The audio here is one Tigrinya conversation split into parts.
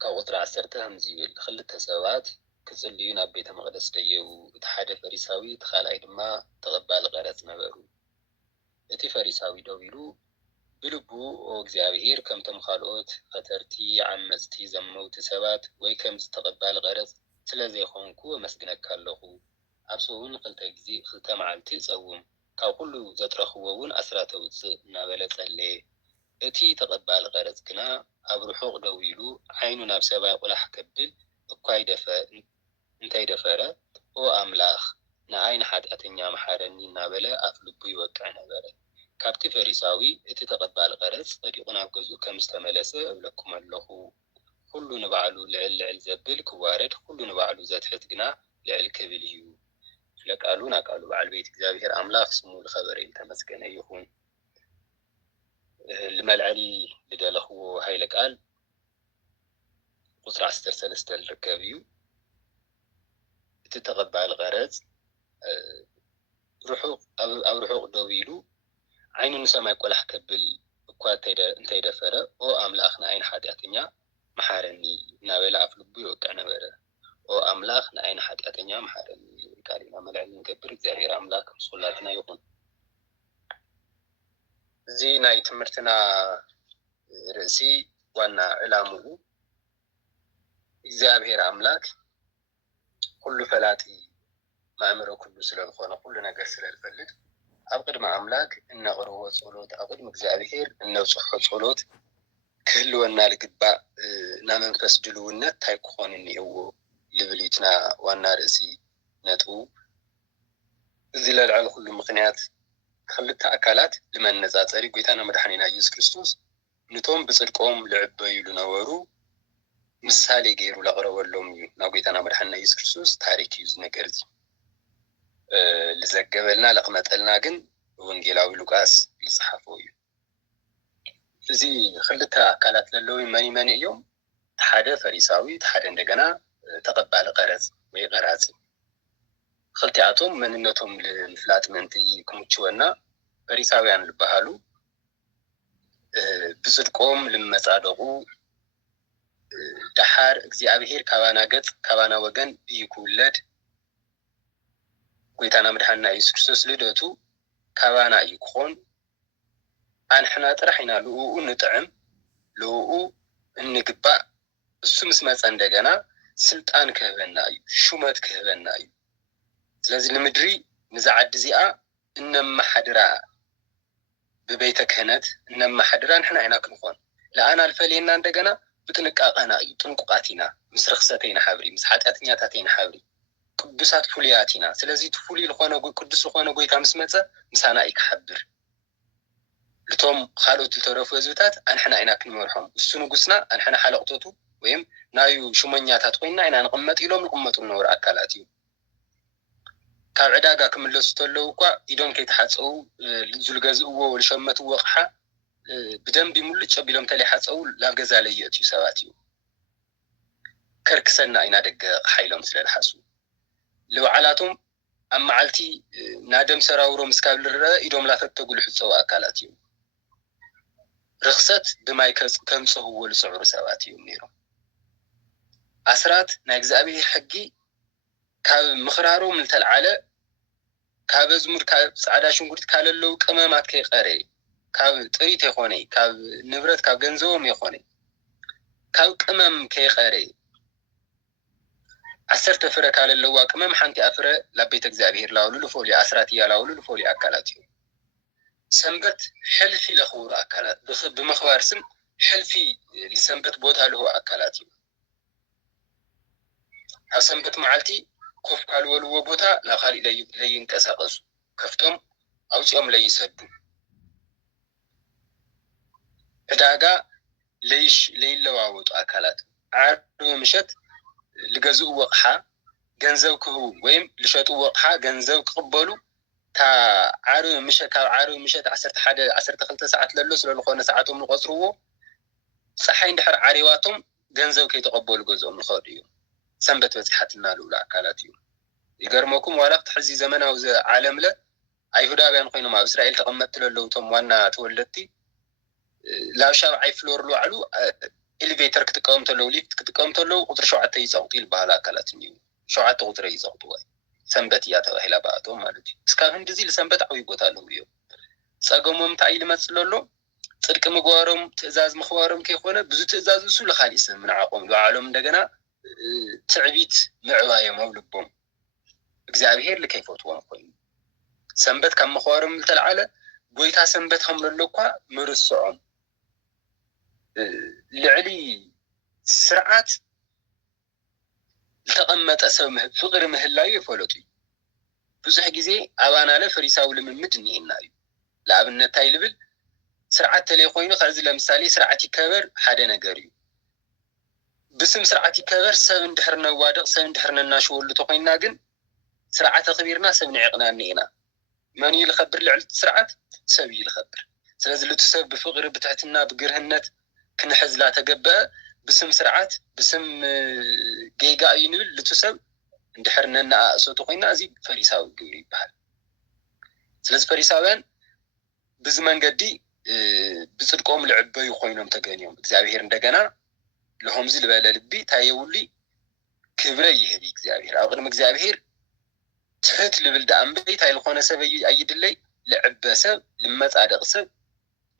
كقطر عسرته همزيول خلت سوات كزليو ናብ ቤተ መቅደስ ደየው እቲ ሓደ ፈሪሳዊ ተኻላይ ድማ ተቀባሊ ቀረጽ ነበሩ እቲ ፈሪሳዊ ደው ኢሉ ብልቡ እግዚአብሔር ከምቶም ካልኦት ከተርቲ ዓመጽቲ ዘመውቲ ሰባት ወይ ከም ዝተቀባሊ ቀረጽ ስለዘይኾንኩ መስግነካ ኣለኹ ኣብሶውን ክልተ ግዜ ክልተ መዓልቲ ጸውም ካብ ሁሉ ዘጥረኽዎውን ኣስራተ ውፅእ እናበለ ጸለየ እቲ ተቀባሊ ቀረጽ ግና ኣብ ርሑቕ ደው ኢሉ ዓይኑ ናብ ሰማይ ቁላሕ ከብል እኳይ እንታይ ደፈረ ኦ አምላኽ ንዓይን ኃጢአተኛ መሐረኒ እናበለ አፍ ልቡ ይወቅዕ ነበረ ካብቲ ፈሪሳዊ እቲ ተቀባሊ ቀረጽ ጸዲቁ ናብ ገዝኡ ከም ዝተመለሰ እብለኩም ኣለኹ ሁሉ ንባዕሉ ልዕል ዘብል ክዋረድ ሁሉ ንባዕሉ ዘትሕት ግና ልዕል ክብል እዩ ለቃሉ ናቃሉ በዓል ቤት እግዚአብሔር አምላኽ ስሙ ለኸበረ ተመስገነ ይሁን لملعلي لدلخو هاي لقال قصر عستر سلسة الركابيو تتغبى الغرز روحو أو روحو دويلو عين نسمع كل حكبل كوات انتي دفرة او أملاخنا عين حادياتنيا محارني ناويلا أفلبو يوكعنا برا او أملاخنا عين حادياتنيا محارني قالينا ملعلي نكبر زهير أملاك صلاتنا يقول زي ناي تمرتنا رأسي وانا علامه እግዚአብሔር አምላክ كل فلاتي ما أمره كل سلال خوانا كل نجار سلال فلت أبقد مع أملاك إن أقرأ صلوت أبقد مجزابهير إنه صح صلوت كل وانا لقبا نامن فسجلونا تايكوان إني هو لبليتنا وانا رأسي نتو زلال على كل مقنيات خلت أكلات لمن نزات أريد قيتنا مدحنينا يسوع كريستوس نتوم بصدقهم لعبوا يلونورو ምሳሌ ገይሩ ለቅረበሎም ናብ ጌታና መድኃኒትና ኢየሱስ ክርስቶስ ታሪክ እዩ ዝነገርዚ ለዘገበልና ለቅመጠልና ግን ወንጌላዊ ሉቃስ ልጽሐፈው እዩ እዚ ክልተ አካላት ለለው መን እዮም ሓደ ፈሪሳዊ ሓደ እንደገና ተቀባሊ ቀረጽ ወይ ቀራጺ ክልቲአቶም መንነቶም ለምፍላጥ መንት ይክሙችወና ፈሪሳውያን ልባሃሉ ብጽድቆም ለመጻደቁ دحار እግዚአብሔር ካባና ገጽ ካባና ወገን ይኩለድ ጎይታና መድኃኒትና ኢየሱስ ክርስቶስ ልደቱ ካባና ይኮን አንሕና ጥራሕና ልኡኡ ንጥዕም ልኡኡ እንግባ እሱ መስመጽ እንደገና ስልጣን ከህበና እዩ ሹመት ከህበና እዩ ስለዚህ ለምድሪ ንዛዓድ ዚኣ እነማሐድራ በቤተ ክህነት እነማሐድራ አንሕና አይና ክንኾን ለአና አልፈለና እንደገና بتنقاقنا تنققاتنا مسرخستينا حبري مسحاتاتنياتاتينا حبري قدسات فولياتنا ስለዚህ ትፉሊ ለኾነ ቅዱስ ለኾነ ጎይታ መስመጸ ምሳና ይከሐብር ለቶም ኻሎት ተረፉ ህዝብታት አንሕና አይና ክንመርሖም እሱ ንጉስና አንሕና ሓለቅቶቱ ወይም ናዩ ሹመኛታት ኮይና አይና ንቅመጥ ኢሎም ንቅመጡ ነውር አካላት እዩ ካብ ዕዳጋ ክምለሱ ተለው እኳ ኢዶም ከይተሓጸው ዝልገዝእዎ ወልሸመትዎ ወቕሓ بدم بيملج بيلم تلي حصو لا غزاليه يو سباتيو كركسنا اينا دغ حيلم سلال حسو لو علاتهم اما علتي نادم سراورو مسكابل ر ايدوم لا تتغل حصو اكالاتيو رخصت بمايكس كمصو ول صعور سباتيو نيرو اسرات نا اغزابي حقي كاب مخرارو من تلعاله كاب زمر كاب صعدا شنغرت كاللو قممات كيقري ካብ ጥሪት ይኾነ ካብ ንብረት ካብ ገንዘቦም ይኾነ ካብ ቅመም ከይቀረ 10 ፍረ ካለለው ቅመም ሓንቲ አፍረ ለቤተ እግዚአብሔር ላውሉ ለፎሊ አስራት ያላውሉ ለፎሊ አካላት እዩ ሰንበት ሕልፊ ለኹር አካላት በመخبار ስም ሕልፊ ለሰንበት ቦታ ለሁ አካላት እዩ ሰንበት መዓልቲ ኮፍ ካልወልዎ ቦታ ለኻሊ ለይንቀሳቀሱ ከፍቶም አውጽኦም ለይሰዱ ዕዳጋ ለይሽ ለይለዋወጡ አካላት ዓርብ ምሸት ለገዝኡ ወቕሓ ገንዘብ ክቡ ወይም ለሸጡ ወቕሓ ገንዘብ ክቅበሉ ታ ዓርብ ምሸት ካብ ዓርብ ምሸት 11 12 ሰዓት ለሎ ስለልኾነ ሰዓቶም ንቆጽርዎ ፀሐይ እንድሕር ዓሪዋቶም ገንዘብ ከይተቀበሉ ገዝኦም ንኸዱ እዩ ሰንበት በጽሓትና ለውላ አካላት እዩ ይገርመኩም ዋላክ ትሕዚ ዘመናዊ ዓለም ለ አይሁዳውያን ኮይኖም ኣብ እስራኤል ተቀመጥለለውቶም ዋና ተወለድቲ لا شاب عي فلور لو علو ኤሌቬተር ክትቀወም ተለው ሊፍት ክትቀወም ተለው ቁጥሪ 7 ይጻውጥ ይልባሃል አካላት እዩ 7 ቁጥሪ ይጻውጡ ወይ ሰንበት እያ ተባሂላ ባቶም ማለት እዩ እስካሁን ግዜ ለሰንበት ዓብይ ቦታ አለው እዩ ጸገሞም ታይ ልመጽለሎ ጽድቅ ምግባሮም ትእዛዝ ምኽባሮም ከይኾነ ብዙ ትእዛዝ እሱ ለኻሊስ ምንዓቆም ለዓሎም እንደገና ትዕቢት ምዕባዮም ኣብ ልቦም እግዚአብሔር ለከይፈትዎም ኮይኑ ሰንበት ከም ምኽባሮም ተልዓለ ጎይታ ሰንበት ከምለሎ እኳ ምርስዖም ልዕሊ ስርዓት ተቀመጠ ሰብ ፍቅር ምህላዩ ይፈለጡ ብዙሕ ግዜ አባናለ ፈሪሳው ልምምድ ንይና እዩ ለአብነት ታይ ልብል ስርዓት ተለይ ኮይኑ ከዚ ለምሳሌ ስርዓት ይከበር ሓደ ነገር እዩ ብስም ስርዓት ይከበር ሰብ እንድሕርና ዋድቕ ሰብ እንድሕርና እናሽወሉ ተኮይና ግን ስርዓት ተኽቢርና ሰብ ንዕቅና ንይና መን ይልኸብር ልዕሊ ስርዓት ሰብ ይልኸብር ስለዚህ ለተሰብ በፍቅር በትዕትና በግርህነት ክንሕዝላ ተገበአ بسم سرعات بسم جيجا ينول لتسب اندحرنا نأسوت خوينا أزي فريساوي جوري بحال سلز فريساويان بزمان قدي بصدقهم العبا يخوينهم تقانيهم اكزابيهر اندقنا لهم زي لبالا لبي تايولي كبرا يهدي اكزابيهر أغنم اكزابيهر تحت لبلد أنبي تايلخونا سب أيد اللي لعبا سب لما تعدق سب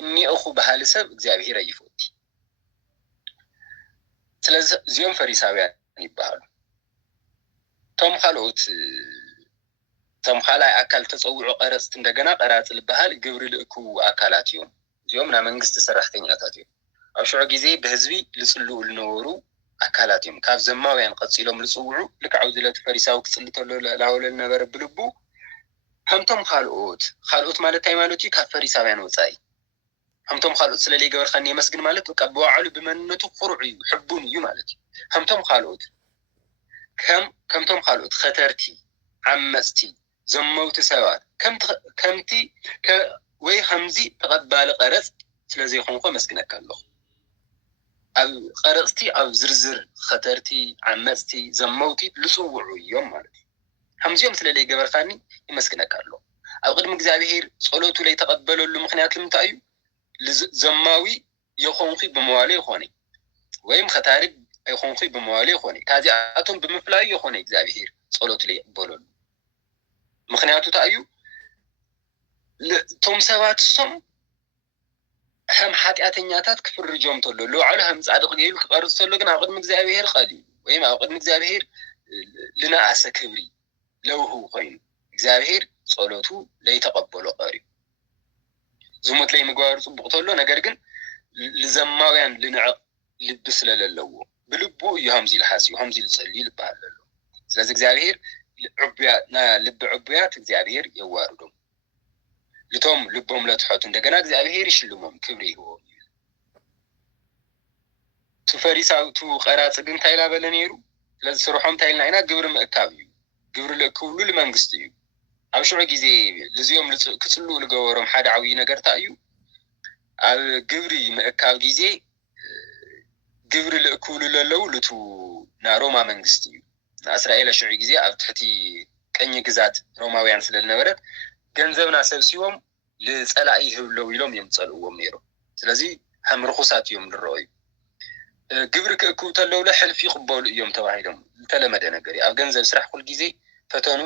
إني أخو بحال سب اكزابيهر يفوتي ስለዚህ ዚዮም ፈሪሳውያን ይባላሉ ቶም ኻላይ አካል ተጸውዑ ቀረጽት እንደገና ቀራጽ ልባሃል ግብር ልእኩ አካላት እዮም ዚዮም ና መንግስት ሰራሕተኛታት እዮም ኣብ ሽዑ ግዜ በህዝቢ ልጽልኡ ልነበሩ አካላት እዮም ካብ ዘማውያን ቀጽሎም ልጽውዑ ልክዓው ዝለት ፈሪሳው ክጽልተሎ ላውለ ነበረ ብልቡ ከምቶም ካልኦት ማለት ታይ ማለት እዩ ካብ ፈሪሳውያን ወጻኢ همتم خالوت سلالي جبر خني مسجن مالت وقبوا على بمنته فرعي يحبون يمالت همتم خالوت خطرتي عمستي زموت سوات كمتي وي همزي تقبل قرص سلازي خونقه مسجنك الله او قرصتي او زرزر خطرتي عمستي زموتي لصوعوا يوم مالت همزيوم سلالي جبر خني يمسجنك الله او قدم እግዚአብሔር ጸሎቱ ላይ ተቀበለሉ ምክንያት ልምታዩ ዘማዊ የኾንኺ በመዋለ ይኾነ ወይም ኸታሪክ አይኾንኺ በመዋለ ይኾነ ታዚአቶም በመፍላይ ይኾነ እግዚአብሔር ጸሎት ላይ ይቀበላሉ ምክንያቱ ታዩ ቶም ሰባት ሶም هم ኃጢአተኛታት ክፍርጆም ተሎ ለዓለ هم ጻድቅ ገይሉ ክቀርጽ ተሎ ግን አቅድም እግዚአብሔር ቃሊ ወይም አቅድም እግዚአብሔር ልናአሰ ክብሪ ለውሁ ኮይኑ እግዚአብሔር ጸሎቱ ላይ ተቀበሎ ቀሪ زموت لي مقوار صبغ تولو نجار جن لزماوين لنعق لبس لللو بلبو يهمزي الحاسي وهمزي الصلي لبهاللو سلازك زعبير عبيات نا لب عبيات زعبير يواردهم لتوم لبهم لا تحطون دجناك زعبير يشلمهم كبري هو تفريسا تو قرات جن تايلا بلنيرو لازم سروحهم تايلنا هنا جبر مكابيو جبر لكولو لمنجستيو ኣብ ሽዑ ግዜ ለዚኦም ክጽሉ ለገበሮም ሓደ ዓብይ ነገር ታዩ ኣብ ግብሪ ምእካብ ግዜ ግብሪ ለኩሉ ለለው ለቱ ናሮማ መንግስት እዩ እስራኤል ሽዑ ግዜ ኣብ ትሕቲ ቀኝ ግዛት ሮማውያን ስለነበረት ገንዘብና ሰብሲቦም ለጸላኢ ህብለው ኢሎም የምጸልዎም ነይሮ ስለዚ ከም ርኹሳት እዮም ንረአዩ ግብሪ ክእኩ ተለው ለሕልፊ ይቅበሉ እዮም ተባሂሎም ተለመደ ነገር ኣብ ገንዘብ ስራሕ ኩል ግዜ ፈተኑ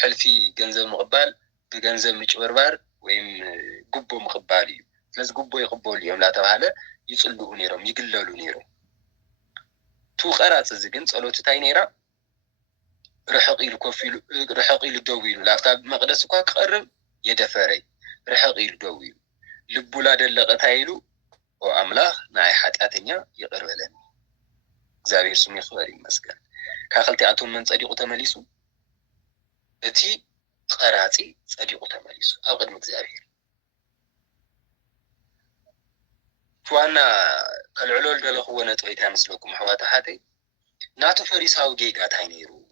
حلفي جنزب مقبال بجنزب مجبربار ويم جبو مقبالي لازم جبو يقبل اليوم لا تبعله يصلوا نيرهم يقللوا نيرهم تو قرات الزجن صلوا تاي نيرا رحقي الكوفي رحقي الدويل لا تاب مقدس كوا قرب يدفري رحقي الدويل لبولا دلقت هايلو وأملاح ناي حاتاتنيا يقرب لنا زابير سمي خبري مسكن كاخلتي أتون من صديقه تمليسو أتي قراتي صديقه تمليسو أو قد مكزابير فوانا كالعلول دل هو نتويتها مثلكم حواتا هاتي ناتو فريساو جيغات هاينيرو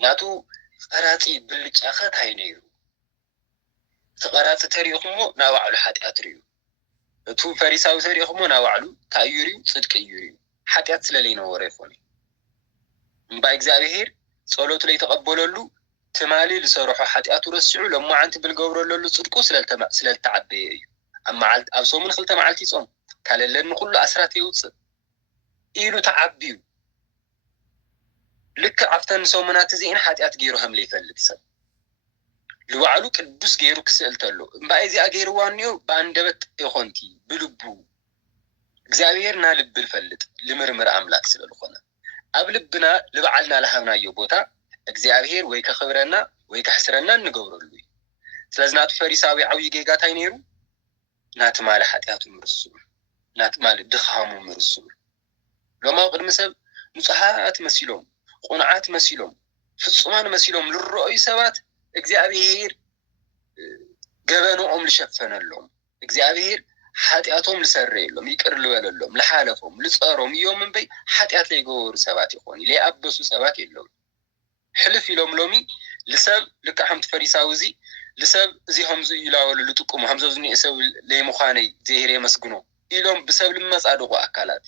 ناتو قراتي بلج أخات هاينيرو تقراتي تاريخمو ناوعلو حاتيات ريو تو فريساو تاريخمو ناوعلو تايوريو صدق يوريو حاتيات سلالينا وريخوني مبا إكزابير صولوتو لي تقبلولو تمالي لسروحو حاتياتو رسعو لما عنت بالقورو لولو صدقو سلالتعبي أما أبصو من خلطة معالتي صوم كاللن كله أسرات يوصل إيلو تعبيو لك عفتن سومنات زين حاتيات جيرو هم لي فلت سب لوعلو قدوس جيرو كسلتلو بايزي اجيرو وانيو باندبت يخونتي بلبو እግዚአብሔርና ልብ ልፈልጥ ልምርምር አምላክ ስለሆነ ኣብ ልብና ልብዓልና ለሃብናዮ ቦታ እግዚአብሔር ወይ ከኽብረና ወይ ከሕስረና እንገብረሉ ስለዚህ ናቱ ፈሪሳዊ ዓብይ ጌጋታይ ነይሩ ናት ማለ ኃጢአቱ ምርሱ ናት ማለ ድኻሙ ምርሱ ሎማ ቅድሚ ሰብ ንጹሓት መሲሎም ቁንዓት መሲሎም ፍጹማን መሲሎም ልረአዩ ሰባት እግዚአብሔር ገበኖኦም ልሸፈነሎም እግዚአብሔር ኃጢአቶም ልሰርየሎም ይቅር ልበለሎም ለሓለፎም ልጸሮም እዮም እንበይ ኃጢአት ላይ ገወሩ ሰባት ይኾን ለአበሱ ሰባት የለው ሕልፍ ኢሎም ሎሚ ልሰብ ልካ ሓምት ፈሪሳዊ እዚ ልሰብ እዚ ከምዚ ኢላወሉ ልጥቁሙ ከምዚ ዝኒኤ ሰብ ለይምዃነይ ዘሄር የመስግኖ ኢሎም ብሰብ ልመጻድቁ ኣካላት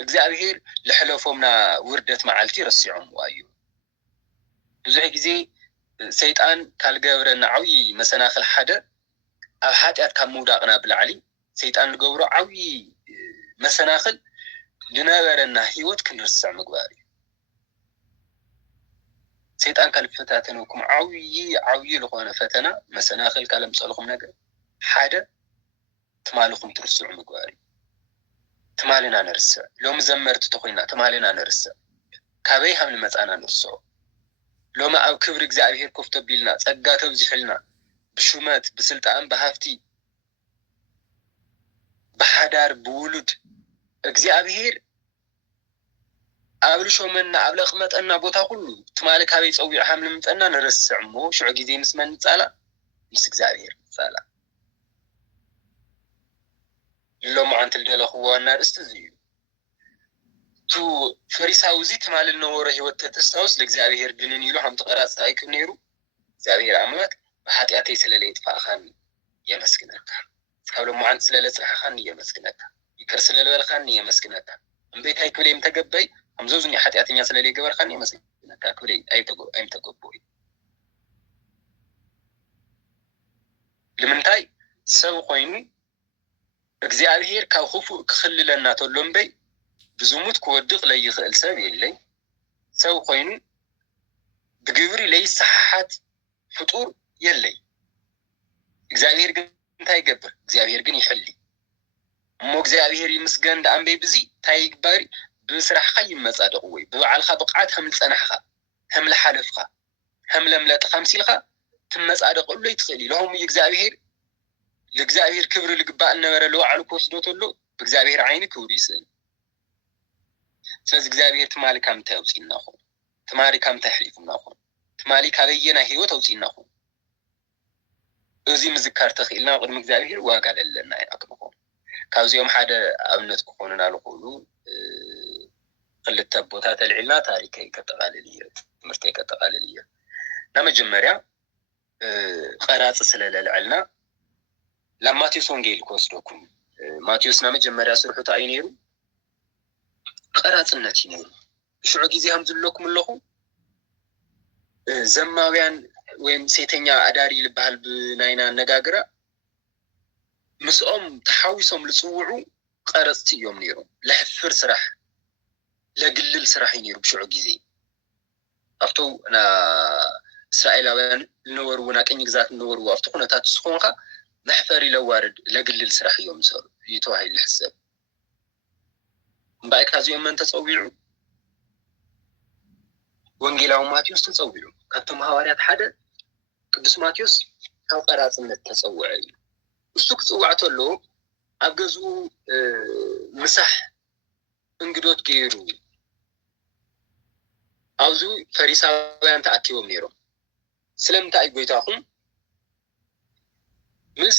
እግዚአብሔር ለሕለፎምና ውርደት መዓልቲ ረሲዖም እዩ ብዙሕ ግዜ ሰይጣን ካልገብረና ዓብይ መሰናኽል ሓደ ኣብ ኃጢአት ካብ ምውዳቕና ብላዕሊ ሰይጣን ልገብሮ ዓብይ መሰናኽል ልነበረና ህይወት ክንርስዕ ምግባር እዩ ሰይጣን ካልፈታተነኩም ዓብይ ልኾነ ፈተና መሰናኽል ካለምፀልኩም ነገር ሓደ ትማልኩም ትርስዑ ምግባር እዩ ትማልና ነርስዕ ሎሚ ዘመርቲ ተኮይና ትማልና ነርስዕ ካበይ ሃም ልመፃና ንርስዖ ሎሚ ኣብ ክብሪ እግዚአብሔር ኮፍ ተቢልና ጸጋ ተብዚሕልና ብሹመት ብስልጣን በሃፍቲ بحدار بولد እግዚአብሔር ኣብ ልሾመና ኣብ ለቕመጠና ቦታ ሁሉ ትማልክ ሃበይ ፀዊዕ ሃም ልምጠና ንርስዕ ሞ ሽዑ ግዜ ምስ መን ንጻላ ምስ እግዚአብሔር ንጻላ ሎም ዓንት ልደለኽዎ ዋና ርእስቲ እዚ እዩ ቱ ፈሪሳዊ እዚ ትማል ነበረ ህይወት ተስተውስ ለእግዚአብሔር ግንን ኢሉ ሃም ተቀራጽ ታይክብ ነይሩ እግዚአብሔር አምላክ በኃጢአተይ ስለለይ ጥፋኻን የመስግነካ ካብሎ ማዓንት ስለለጽሐኻን የመስግነካ ይቅር ስለልበልኻን የመስግነካ እምበይታይ ክብለይም ተገበይ همزوزني حتى يصل لي قبر خاني مثلا كاكولي أي تقبوي لمنتاي سو قويني እግዚአብሔር ካብ خوف ክخللنا ተሎም በይ ብዙሙት ክወድቕ ለይኽእል ሰብ የለይ ሰው ኮይኑ ብግብሪ ለይሰሓሓት ፍጡር የለይ እግዚአብሔር ግን እንታይ ይገብር እግዚአብሔር ግን ይሕሊ እሞ እግዚአብሔር ይመስገን ዳንበይ ብዚ ታይ ይግባሪ بسرح خي مصادق وي بعل خبقات هم صنحخه هم لحلفخه هم لملط خمسيلخه تمصادق له يتخلي لهم يغزابير لغزابير كبر لغبا النبر لو على كوسدوتلو بغزابير عين كوديسن ስለዚህ እግዚአብሔር ትማሊ ካም ታውጪና ሆ ትማሊ ካም ተሕሊፍና ሆ ትማሊ ካበየና ህይወት አውጪና ሆ እዚ ምዝካር ተኺልና ቅድም እግዚአብሔር ዋጋ ለለና ያቅምሆ ካብዚኦም ሓደ ኣብነት ኮሆነና ለኹሉ ክልተ ቦታ ተልዒልና ታሪከይ ከጠቃልልየ ትምህርተይ ከጠቃልልየ ናመጀመርያ ቀራጽ ስለለልዕልና ለማቴዎስ ወንጌል ኮስዶኩም ማቴዎስ ናመጀመርያ ስርሑ ታይ ነይሩ ቀራጽነት ነይሩ ሽዑ ጊዜ hamዝለኩም ለኹ ዘማውያን ወይም ሴተኛ አዳሪ ልባል ብናይና ነጋግራ مسኦም ተሐዊሶም ልጽውዑ ቀረጽቲ እዮም ነይሩ ለሕፍር ስራሕ ለግልል ስራሕ ነይሩ ብሽዑ ጊዜ አፍቶ ና እስራኤላውያን ንወሩና ቀኝ ግዛት ንወሩ አፍቶ ኩነታት ስኾንካ መሕፈሪ ለዋርድ ለግልል ስራሕ እዮም ሰሩ ይተዋሂል ሕሰብ ባይ ካዚኦም መን ተጸዊዑ ወንጌላው ማቴዎስ ተጸዊዑ ከተማ ሐዋርያት ሓደ ቅዱስ ማቴዎስ ካብ ቀራጽነት ተጸውዐ እሱ ክጽዋዕተሎ ኣብ ገዙ ምሳሕ እንግዶት ገይሩ አውዙ ፈሪሳውያን ተአኪቦም ነይሮም ስለምንታይ ጎይታኹም ምስ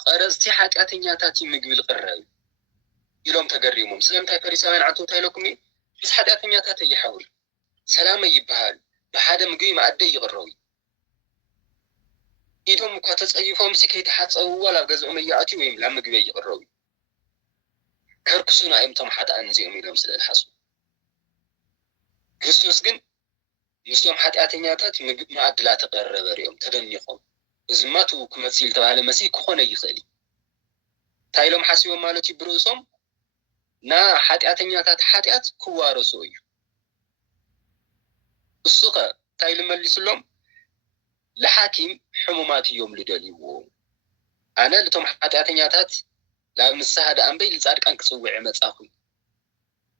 ቀረጽቲ ኃጢአተኛታት ምግብ ልቅረብ ኢሎም ተገሪሞም ስለምንታይ ፈሪሳውያን አንተ ታይለኩም ምስ ኃጢአተኛታት ይሐውል ሰላም ይባሃል በሓደ ምግብ ማዕደ ይቅረቡ ኢዶም እኳ ተጸይፎም ሲከይት ሓጸው ወላ ገዝኦም ያአቲ ወይም ለምግብ ይቅረቡ ከርክሱና አይምቶም ሓጣን እዚኦም ኢሎም ስለልሐሱ ክርስቶስ ግን ምስሎም ኃጢአተኛታት ምግብ ማዕድላ ተቀረበሪዮም ተደኒቆም እዝማቱ ክመጽል ተባለ መሲህ ኮነ ይኽእል ታይሎም ሓሲቦም ማለት ይብሩሶም نا حاتياتنياتات حاتيات كوارثو እዩ السوق تايل مليسلهم لحاكم حمومات يوم لدليو أنا لتم حاتياتنياتات لا مسهاد أنبي لصادقان كصوع مصاخوي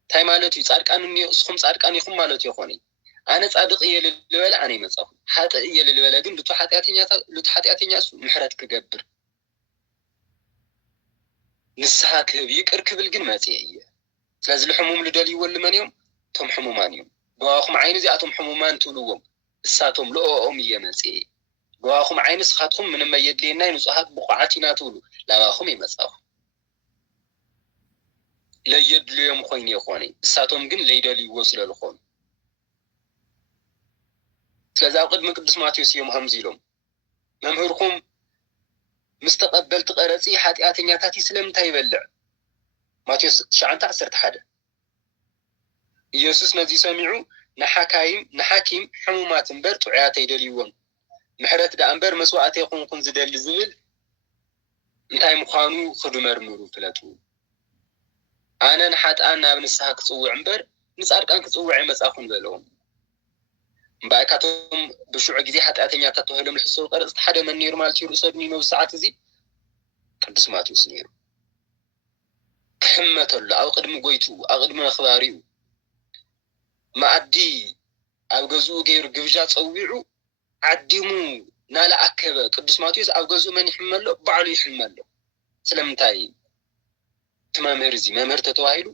تاي مالتي صادقان اني اسخم صادقان يخم مالتي يخوني أنا صادق يللبل أنا مصاخوي حتى يللبل ግን لتو حاتياتنياس محرت كغبر نسها كب يقر كبل ግን ماصيه ስለዚህ ለሕሙም ልደልይዎ ለመንዮም ቶም ሕሙማን እዮም በዋኹም ዓይን እዚኣቶም ሕሙማን ትብልዎም እሳቶም ለኦም እየመጽ በዋኹም ዓይን ስኻትኩም ምንም የድልየናይ ንጹሃት ብቑዓት ኢና ትብሉ ላባኹም ይመጻኹ ለየድልዮም ኮይን ይኾነ እሳቶም ግን ለይደልይዎ ስለልኾኑ ስለዚህ ኣብ ቅድሚ ቅዱስ ማቴዎስ እዮም ከምዚ ኢሎም መምህርኩም مستقبلت قرصي حاتياتنياتاتي ስለምንታይ ይበልዕ ማቴዎስ 9:11 ኢየሱስ ነዚ ሰሚዑ ንሓኪም ሕሙማት እምበር ጥዑያት አይደልይዎም ምሕረት ዳ እምበር መስዋዕት ይኹንኩን ዝደሊ ዝብል እንታይ ምዃኑ ክድመርምሩ ፍለጡ ኣነ ንሓጣን ናብ ንስሓ ክጽውዕ እምበር ንጻድቃን ክጽውዕ ይመጻኹን በለዎም ባይካቶም ብሹዕ ጊዜ ሓጢአተኛታት ተባሂሎም ልሕሰቡ ቀረጽቲ ሓደ መን ነይሩ ማለት እዩ ርእሰ ድኒኖ ሰዓት እዚ ቅዱስ ማቴዎስ ነይሩ ክሕመተሉ ኣብ ቅድሚ ጎይቱ ኣብ ቅድሚ ኣኽባሪኡ ማዕዲ ኣብ ገዝኡ ገይሩ ግብዣ ፀዊዑ ዓዲሙ ናለኣከበ ቅዱስ ማቴዎስ ኣብ ገዝኡ መን ይሕመሎ ባዕሉ ይሕመሎ ስለምንታይ ትመምህር እዚ መምህር ተተባሂሉ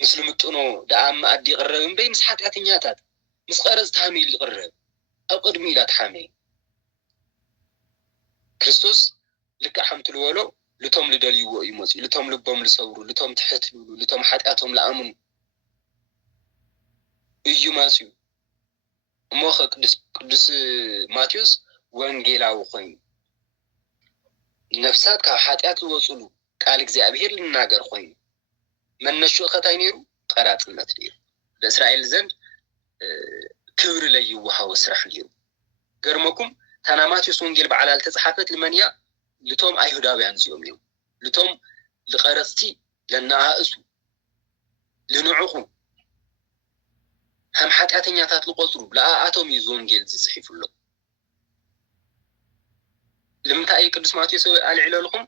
ምስሉ ምጥኖ ደኣ ማዕዲ ይቕረብ እምበይ ምስ ሓጢአተኛታት ምስ ቀረጽ ተሃሚል ይቕረብ ኣብ ቅድሚ ኢላ ተሓመይ ክርስቶስ ልክ ሓምቱ ልበሎ لتم لدليو يموسي لتم لبهم لصورو لتم تحتلو لتم حاتياتهم لأمن يماسيو موخ قدس ماتيوس وانجيلاو خوين نفسات كحاتيات الوصولو قال እግዚአብሔር لناغر خوين من نشو خطاي نيرو قراطነት نيرو بإسرائيل زند كبر لي يوحاو سرح نيرو ገርመኩም ታና ማቴዎስ ወንጌል በዓላል ተጻሐፈት ለመንያ لتوم أيهوداويان زيوميو لتوم لقرستي لنعائسو لنعقو هم حاتياتنياتات لقصرو لا آتوم يزون جيل زي صحيفو له لمتى أي قدس ماتيوس العلا لكم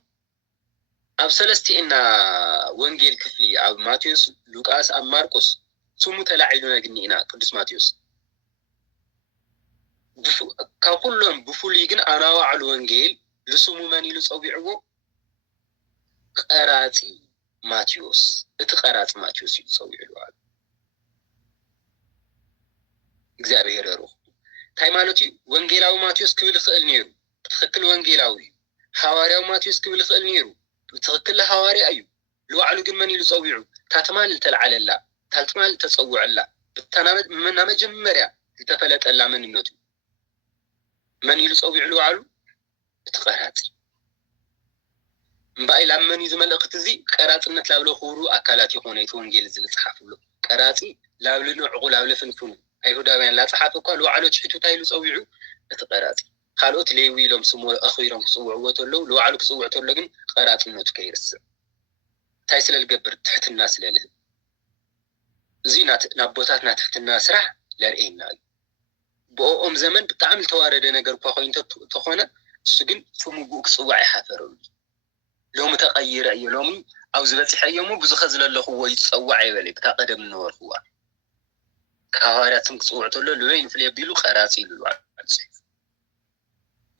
أب سلستي إنا وانجيل كفلي أب ماتيوس لوكاس أب ماركوس سمو تلاعيلونا جنينا قدس ماتيوس كقولهم بفوليجن أنا وعلى وانجيل لسمو ماني لصوبيعو قراطي ماتيوس اتقراط ماتيوس يصوبيعو እግዚአብሔር ሩህ ታይማኖቲ ወንጌላዊ ማቴዎስ ክብል خእል ነይሩ ትክክል ወንጌላዊ ሐዋርያው ማቴዎስ ክብል خእል ነይሩ ትክክል ሐዋርያ እዩ ለዋዕሉ ግን መን ይልጸውዑ ታትማል ተልዓለላ ታትማል ተጸውዕላ በተናመ መና መጀመሪያ ተፈለጠላ መንነቱ መን ይልጸውዑ ለዋዕሉ تقراطي مباي لامن يزملقت زي قراطነት ላብለ ኹሩ አካላት የሆነ ወንጌል ዝልጽሐፍሉ ቀራጺ ላብለ ንዕቁ ላብለ ፍንፍኑ አይሁዳውያን ላጽሐፍ እኮ ለዋዕሎች ሒቱ ታይሉ ጸዊዑ ተቀራጺ ካልኦት ሌዊ ኢሎም ስሙ አኺሮም ክጽውዕዎ ተለው ለዋዕሉ ክጽውዕ ተለው ግን ቀራጽነቱ ከይርስ ታይ ስለልገብር ትሕትና ስለልህ እዚ ናቦታትና ትሕትና ስራሕ ለርኤና በኦም ዘመን በጣም ተዋረደ ነገር እኮ ኮይንተ ተኾነ سجن سمو كصواعي حافروا لهم تغير أي لهم أو زبط حيومه بزخزل الله هو يتصوعي بالي بتقدم النور هو كهارات مصوعت له لوين في يبدلوا خراسي للوعد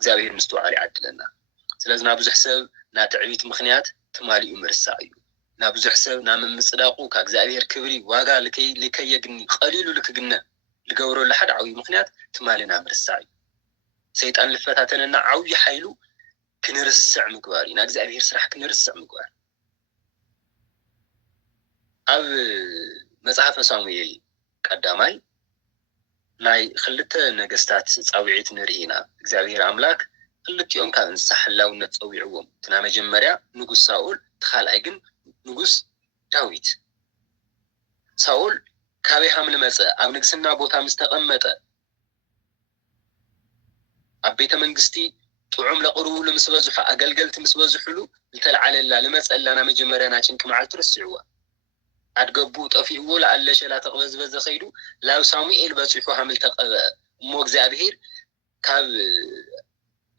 زاوية مستوعري عدلنا سلازم نابز حساب ناتعبيت مخنيات تمالي أمر السايو نابز حساب نام مصداقو كاك زاوية كبري واقع لكي يقني قليل لك قلنا لقورو لحد عوي مخنيات تمالي نامر السايو سيطان لفتاتنا عوي حيلو كنرسع مقباري نا እግዚአብሔር ስራሕ كنرسع مقبار ኣብ መጽሐፈ ሳሙኤል ቀዳማይ ናይ ክልተ ነገስታት ጻውዒት ንርኢና እግዚአብሔር አምላክ ክልቲኦም ካብ እንስሳ ሕላውነት ጸዊዕዎም ትና መጀመሪያ ንጉስ ሳኦል ተኻልኣይ ግን ንጉስ ዳዊት ሳኦል ካበይ ሃምለ መጸ ኣብ ንግስና ቦታ ምስተቀመጠ أبيت منجستي طعم لقرو لمسبزح أجلجلت مسبزحلو لتلعللا لمسألة أنا مجمرنا عشان كم عالترسعوا أدقبو طفيقو لعلش لا تقبز بز خيدو لاو ساموئيل بصيحو حمل تقبأ مو እግዚአብሔር ካብ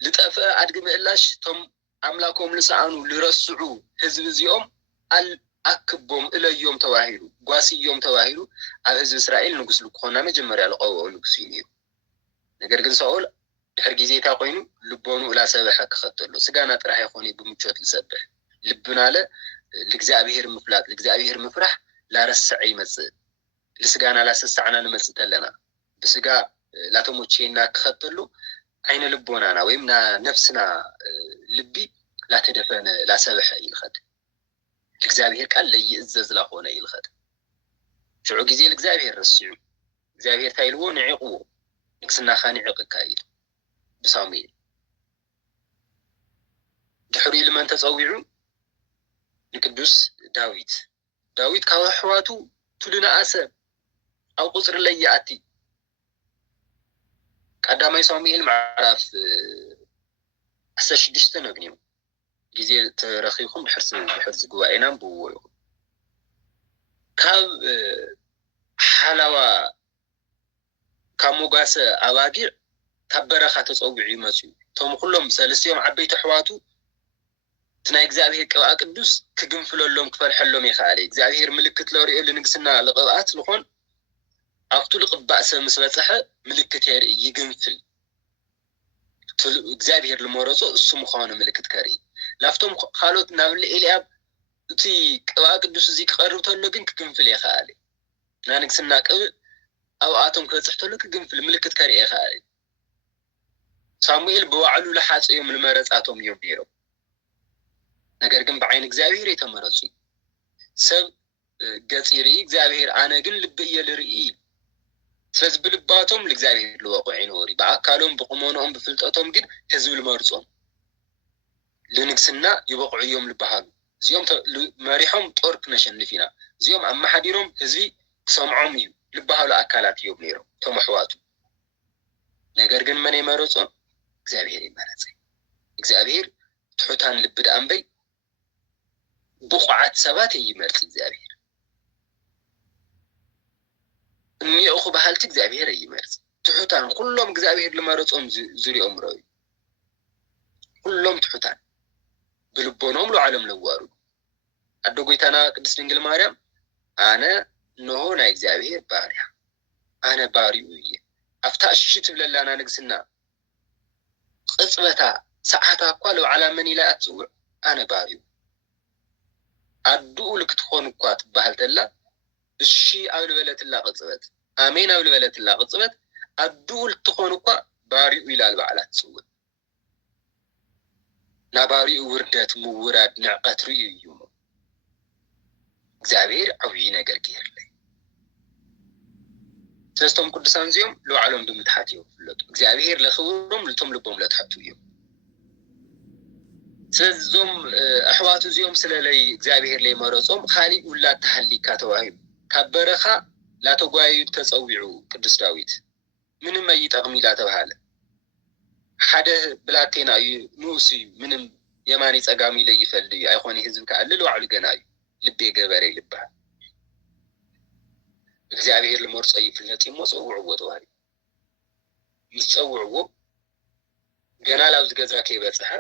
لطفأ أدقم إلاش توم أملاكم لسعانو لرسعو حزب زيوم أكبوم إلى يوم تواهيلو قاسي يوم تواهيلو على حزب إسرائيل نقص لكونا مجمّر على قوة نقصينيو نقر قل سؤال دحر جيزي تاقوينو لبونو لا سبحة كخطلو سقانات راح يخوني بمجوت لسبح لبنا له لجزابير مفلات لجزابير مفرح لا رسعي مزد لسقانا لا سسعنا نمزد لنا بسقا لا تموتشينا كخطلو عين لبونانا ويمنا نفسنا لبي لا تدفن لا سبح يلخد لجزابير قال لي يزز لا هنا يلخد شعو جزي لجزابير رسعو جزابير تايلو نعقو نكسنا خاني عق كايل بصاميل دحري لمن تصويعو لقدوس داويت كاو حواتو تلنا أسب أو قصر اللي يأتي قدامي صاميل معرف أساش دشتنا بنيو جزي ترخيكم بحرز قوائنا بوويو كاب حلاوة كموغاسة أواجر كبرخة تصوبعي مسيو توم كلهم سالسيوم عبيت حواتو تنا እግዚአብሔር ቅብአ ቅዱስ ክግንፍለሎም ክፈልሐሎም ይኽአል እግዚአብሔር ምልክት ለሪኡ ለንግስና ለቅብአት ልኾን ኣብቱ ልቅባእ ሰብ ምስ በፅሐ ምልክት የርኢ ይግንፍል እግዚአብሔር ልመረፆ እሱ ምዃኑ ምልክት ከርኢ ላፍቶም ካልኦት ናብ ኤልያብ እቲ ቅብአ ቅዱስ እዚ ክቐርብ ተሎ ግን ክግንፍል ይኽአል ና ንግስና ቅብእ ኣብኣቶም ክበፅሕ ተሎ ክግንፍል ምልክት ከርኢ ይኽአል ሳሙኤል በዋዕሉ ለሓፀዮም ልመረፃቶም እዮም ነይሮም ነገር ግን بعين እግዚአብሔር የተመረጹ ሰብ ገጽ ይርኢ እግዚአብሔር አነ ግን ልብ የልርኢ ስለዚህ ብልባቶም ለእግዚአብሔር ልወቁ ይኖሪ በአካሎም በቁመኖም በፍልጠቶም ግን ህዝብ ልመርጾም ለንግስና ይበቁዮም ልባሃሉ እዚኦም መሪሖም ጦር ክነሸንፊና እዚኦም አማሐዲሮም ህዝቢ ሰምዖም እዩ ልባሃሉ አካላት እዮም ነይሮም ተመሕዋቱ ነገር ግን መን ይመረጾም እግዚአብሔር ይመረጽ እግዚአብሔር ትሑታን ልብ ዳንበይ بقعات سبات يمرت እግዚአብሔር እኒአኹ ባህልት እግዚአብሔር ይመርጽ ትሑታን ሁሉም እግዚአብሔር ለመረጾም ዙሪኦም ረዩ ሁሉም ትሑታን ብልቦኖም ለዓለም ለዋሩ አደጎይታና ቅድስት ድንግል ማርያም አነ ነው ናይ እግዚአብሔር ባሪያ አነ ባሪኡ እየ አፍታ እሺ ትብለላና ንግስና ቅጽበታ ሰዓታ እኳ ለዓላ መን ኢላ አትጽውዕ አነ ባሪኡ አዱኡ ልክትኾን እኳ ትባሃል ተላ እሺ አብል በለትላ ቅጽበት አሜን አብል በለትላ ቅጽበት አዱኡ ልትኾን እኳ ባሪኡ ይላል በዓላት ጽውዕ ናባሪኡ ውርደት ምውራድ ንዕቀት ርእዩ እዩ እግዚአብሔር ዓብይ ነገር ገይርለይ ስለስቶም ቅዱሳን እዚኦም ለዓሎም ብምትሓት ይፍለጡ እግዚአብሔር ለኽብሮም ልቶም ልቦም ለትሓቱ እዮም ስለዞም ኣሕዋቱ እዚኦም ስለለይ እግዚአብሔር ለይ መረጾም ካሊእ ውላድ ተሃሊካ ተዋሂቡ ካብ በረኻ ላተጓዩ ተጸዊዑ ቅዱስ ዳዊት ምንም ኣይጠቕሚ ኢላ ተባሃለ ሓደ ብላቴና እዩ ንኡስ እዩ ምንም የማኒ ጸጋሚ ኢለ ይፈልድ እዩ ኣይኾነ ህዝብ ከኣልል ዋዕሉ ገና እዩ ልቤ ገበረ ይልበሃል እግዚአብሔር ልመርጾ ይፍለጥ እሞ ጸውዕዎ ተባሂሉ ምስ ጸውዕዎ ገና ላብዚ ገዛ ከይበፅሐ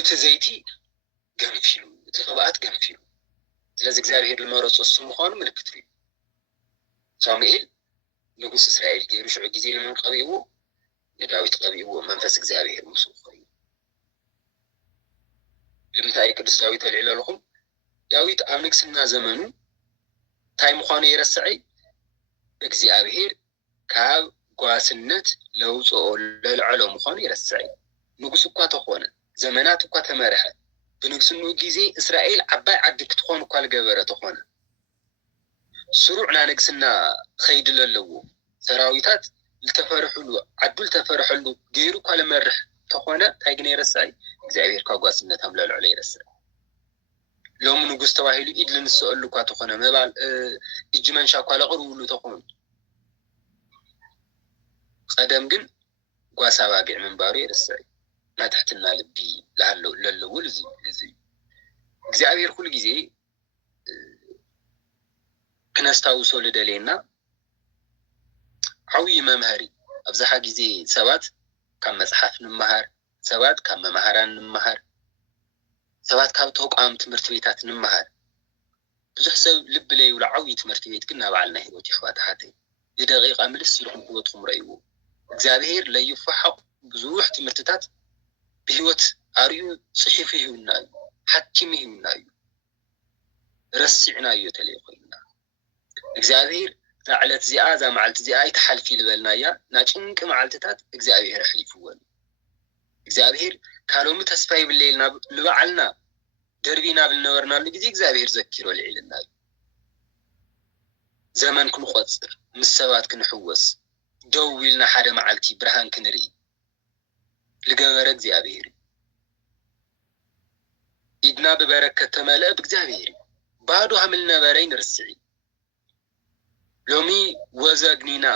እቲ ዘይቲ ገንፊሉ እቲ ቅብኣት ገንፊሉ ስለዚ እግዚአብሔር ልመረጾ እሱ ምዃኑ ምልክት እዩ ሳሙኤል ንጉስ እስራኤል ገይሩ ሽዑ ጊዜ ለመን ቀቢእዎ ለዳዊት ቀቢእዎ መንፈስ እግዚአብሔር ምስ ኮይኑ ንምንታይ ቅዱስ ዳዊት ኣልዒሉ ኣለኹም ዳዊት ኣብ ንግስና ዘመኑ እንታይ ምዃኑ የረስዐይ እግዚአብሔር ካብ ጓስነት ለውፅኦ ለልዕሎ ምዃኑ የረስዐይ ንጉስ እኳ ተኾነ ዘመናት እኳ ተመርሐ بنقصنو جيزي إسرائيل عباي عدك تخون كل جبرة تخونه سروعنا نقصنا خيد للو سراويتات التفرح له عدول تفرح له غيرو كل مرح تخونه تايجني رساي إግዚአብሔር كاغواسنا تملل عليه رساي لو من نقص تواهيلو إيد لنسأل له كاتخونه ما بال إجمن شاكولا قرو له تخون قدم جن قاسا واقع من باري رساي لا تحتنا لبي لعلو للو لزي እግዚአብሔር ሁሉ ጊዜ ክነስታውሶ ልደሌና ዓብይ መምሃሪ ኣብዛሓ ግዜ ሰባት ካብ መፅሓፍ ንምሃር ሰባት ካብ መምሃራን ንምሃር ሰባት ካብ ተቋም ትምህርቲ ቤታት ንምሃር ብዙሕ ሰብ ልብ ለይብሎ ዓብይ ትምህርቲ ቤት ግን ናብ ባዕልና ሂወት ይሕዋታሓተይ ለደቂቃ ምልስ ኢልኩም ሂወትኩም ረእይዎ እግዚአብሔር ለይፈሓቅ ብዙሕ ትምህርትታት ብሂወት ኣርዩ ፅሒፉ ይሁና እዩ ሓኪም ይሁና እዩ ረሲዕናዮ ተለይ ኮይና እግዚአብሔር ዛዕለት እዚኣ ዛ መዓልቲ እዚኣ ይተሓልፊ ልበልናያ ናጭንቂ መዓልትታት እግዚአብሔር ኣሕሊፍዎን እግዚአብሔር ካሎሚ ተስፋ ይብለየልና ልበዓልና ደርቢና ብልነበርናሉ ግዜ እግዚአብሔር ዘኪሮ ልዒልና እዩ ዘመን ክንቆፅር ምስ ሰባት ክንሕወስ ደው ኢልና ሓደ መዓልቲ ብርሃን ክንርኢ ልገበረ እግዚአብሔር ኢድና ብበረከት ተመልአ ብእግዚአብሔር ባዶ ሃምል ነበረ ይንርስዒ ሎሚ ወዘግኒና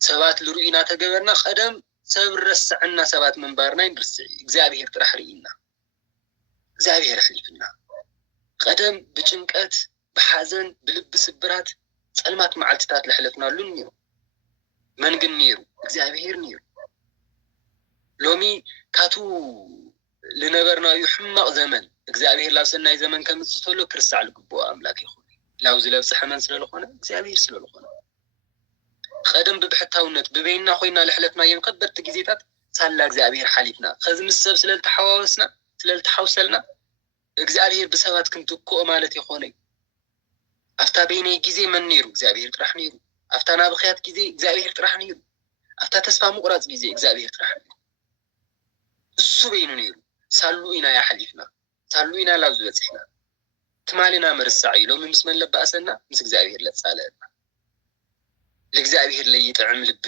ሰባት ልሩኢና ተገበርና ቀደም ሰብ ረስዕና ሰባት መንባርና ይንርስዒ እግዚአብሔር ጥራሕ ርኢና እግዚአብሔር ሕሊፍና ቀደም ብጭንቀት ብሓዘን ብልብ ስብራት ጸልማት መዓልትታት ለሕለፍናሉ ነይሩ መን ግን ነይሩ እግዚአብሔር ነይሩ ሎሚ ካቱ ልነበርናዩ ሕማቅ ዘመን እግዚአብሔር ላብ ሰናይ ዘመን ከምጽተሎ ክርስዓል ግቦ አምላክ ይኹን ላው ዝለብጽ ሕመን ስለለኾነ እግዚአብሔር ስለለኾነ ቀደም ብብሕታውነት ብበይና ኮይና ለሕለፍና የንከበርት ግዜታት ሳላ እግዚአብሔር ሓሊፍና ከዚ ምስ ሰብ ስለልተሓዋወስና ስለልተሓውሰልና እግዚአብሔር ብሰባት ክንትኮ ማለት ይኾነ አፍታ በይነይ ግዜ መን ነይሩ እግዚአብሔር ጥራሕ ነይሩ አፍታ ናብኺያት ግዜ እግዚአብሔር ጥራሕ ነይሩ አፍታ ተስፋ ምቁራጽ ግዜ እግዚአብሔር ጥራሕ ነይሩ እሱ በይኑ ነይሩ ሳሉ ኢና ያሕሊፍና ሳሉ ኢና ላብ ዝበጽሕና ትማልና መርሳዕ ኢሎም ምስ መን ለባእሰና ምስ እግዚአብሔር ለጻለና ለእግዚአብሔር ለይጥዕም ልብ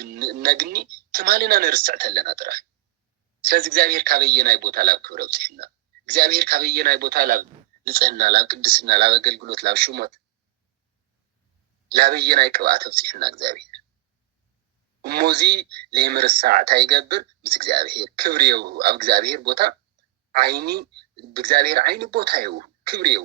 ነግኒ ትማልና ነርስዕ ተለና ጥራሕ ስለዚ እግዚአብሔር ካበየናይ ቦታ ላብ ክብረ ውጽሕና እግዚአብሔር ካበየናይ ቦታ ላብ ንጽህና ላብ ቅድስና ላብ አገልግሎት ላብ ሹመት ላበየናይ ቅብአት ውጽሕና እግዚአብሔር እሞዚ ለይምርሳዕ ታይገብር ምስ እግዚአብሔር ክብር የው ኣብ እግዚአብሔር ቦታ ዓይኒ በእግዚአብሔር ዓይኒ ቦታ የው ክብር የው